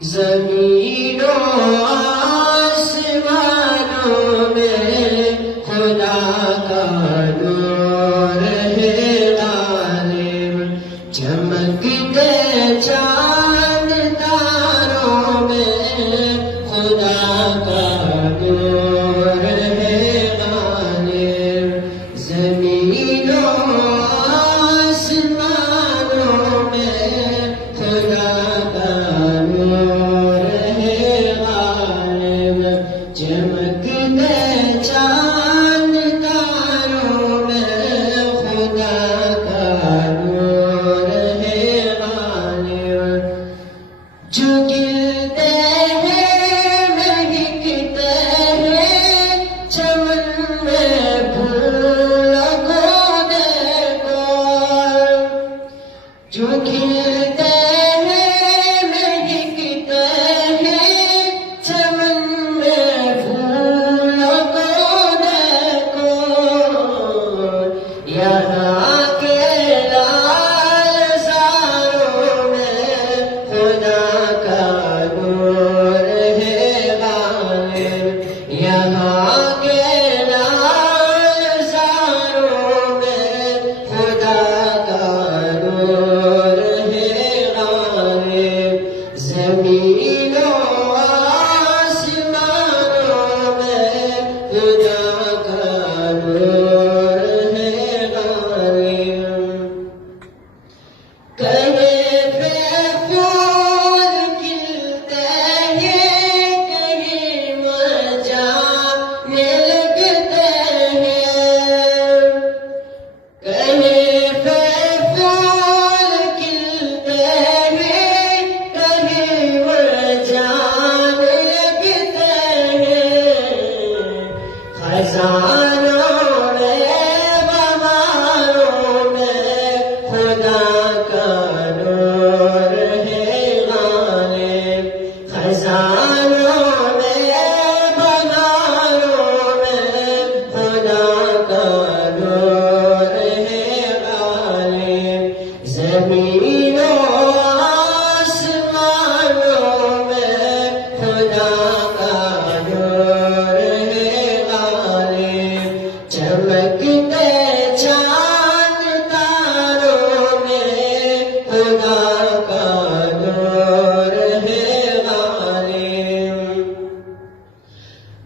زمین و آسمانوں میں خدا کا نور ہے غالب، چمکتے چاند تاروں میں خدا کا نور ہے غالب، زمین و آسمانوں میں خدا کا نور ہے غالب، چمکتے چاند تاروں میں خدا کا نور ہے غالب، جو گرتے ہیں مہکتے ہیں چمن میں پھول کو دیکھو، جو کھلتے ہیں مہکتے ہیں چمن میں پھول کو دیکھو، یہاں کے لال زاروں میں خدا کا نور ہے غالب، یہاں کے لال زاروں میں خدا کا نور ہے غالب، زمین و آسمانوں میں خدا کا نور ہے غالب، کہیں پہ پھول کھلتے ہیں کہیں مرجانے لگتے ہیں، کہیں پہ پھول کھلتے ہیں کہیں مرجانے لگتے ہیں، خزانوں میں بہاروں میں خدا کا نور ہے غالب، خزانوں میں بہاروں میں خدا کا نور ہے غالب، زمین و آسمانوں میں خدا کا نور ہے غالب، چمکتے چاند تاروں میں خدا کا نور ہے غالب،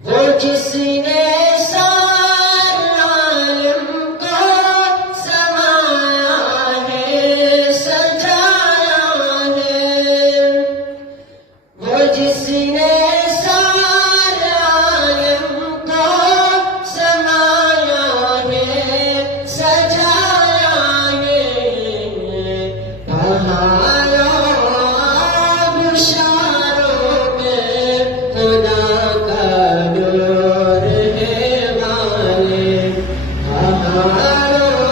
وہ جس نے سارے عالم کو سمایا ہے سجایا ہے، وہ جس نے سارے عالم کو سمایا ہے سجایا ہے، پہاڑوں آبشاروں میں خدا کا نور ہے غالب، پہاڑوں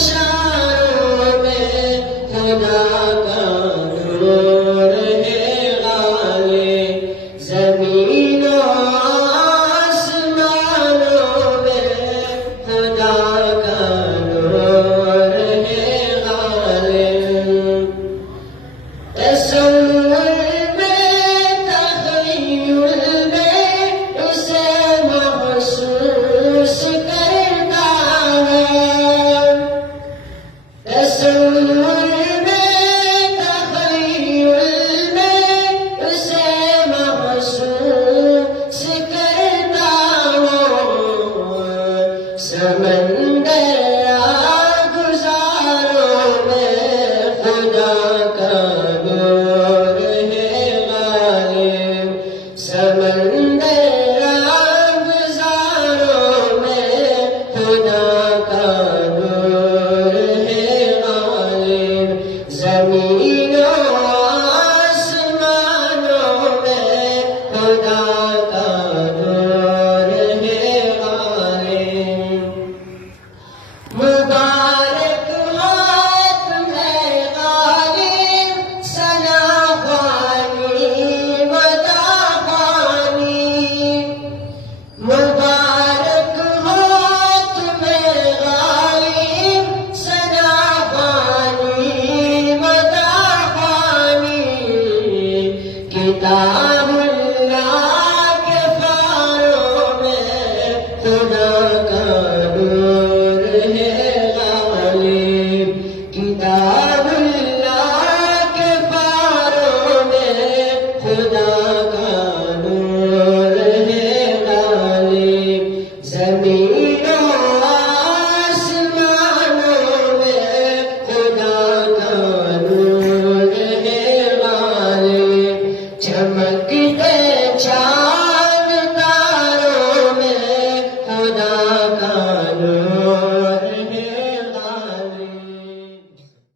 آبشاروں میں خدا کا نور ہے غالب، زمین و آسمانوں میں خدا کا نور ہے غالب، تصور میں تخیل میں اسے محسوس کرتا ہے، تصور میں تخیل میں اسے محسوس کرتا ہوں، سمندر گزاروں میں خدا کا نور ہے غالب، سمندر گزاروں میں خدا کا نور ہے غالب، زمین و آسمانوں میں خدا کا نور ہے غالب، مبارک ہو تمہیں غالب، ثنا خوانی مدح خوانی، مبارک ہو تمہیں غالب، ثنا خوانی مدح خوانی، لا